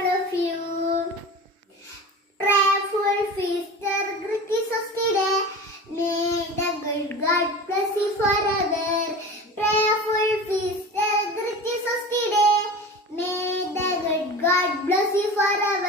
all of you. Prayerful feaster, greet Jesus today. May the good God bless you forever. Prayerful feaster, greet Jesus today. May the good God bless you forever.